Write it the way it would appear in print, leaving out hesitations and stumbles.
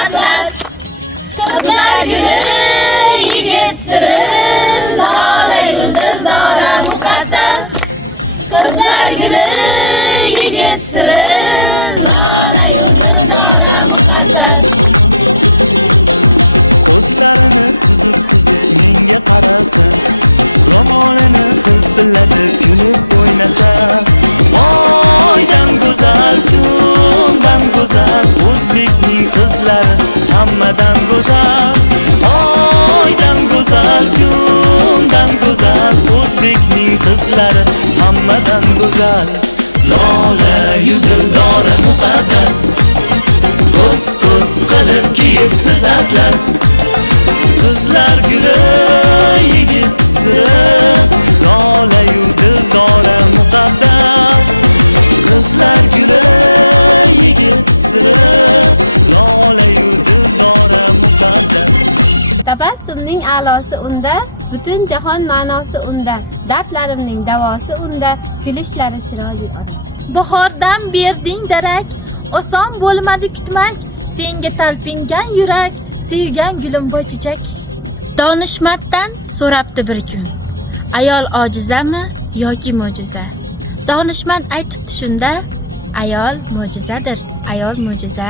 atlas. Qizlar guli, yigit siri, lola yulduz dora muqaddas. Qizlar guli, yigit siri, lola yulduz dora muqaddas. Ko'zlarini suzib menga qarasa, ro'molini hilpillatib kulib o'ynasa, oydan go'zal, kundan go'zal, o'zbekning qizlari hammadan go'zal. Oydan go'zal, kundan go'zal, o'zbekning qizlari hammadan go'zal. Lola yulduz dora muqaddas, ko'z qilib kiyibsiz atlas. Qizlar guli, yigit siri, lola yulduz dora muqaddas. Qizlar guli, yigit siri, lola yulduz dora muqaddas. Tabassumning a'losi unda, butun jahon ma'nosi unda, dardlarimning davosi unda, kulishlari chiroyli. Bahordan berding darak, oson bo'lmadi kutmak, senga talpingan yurak, sevgan gulim boychechak. Donishmanddan so'rabdi bir kun, ayol ojizami yoki mo'jiza? Donishmand aytibdi shunda, ayol mo'jizadir, ayol mo'jiza.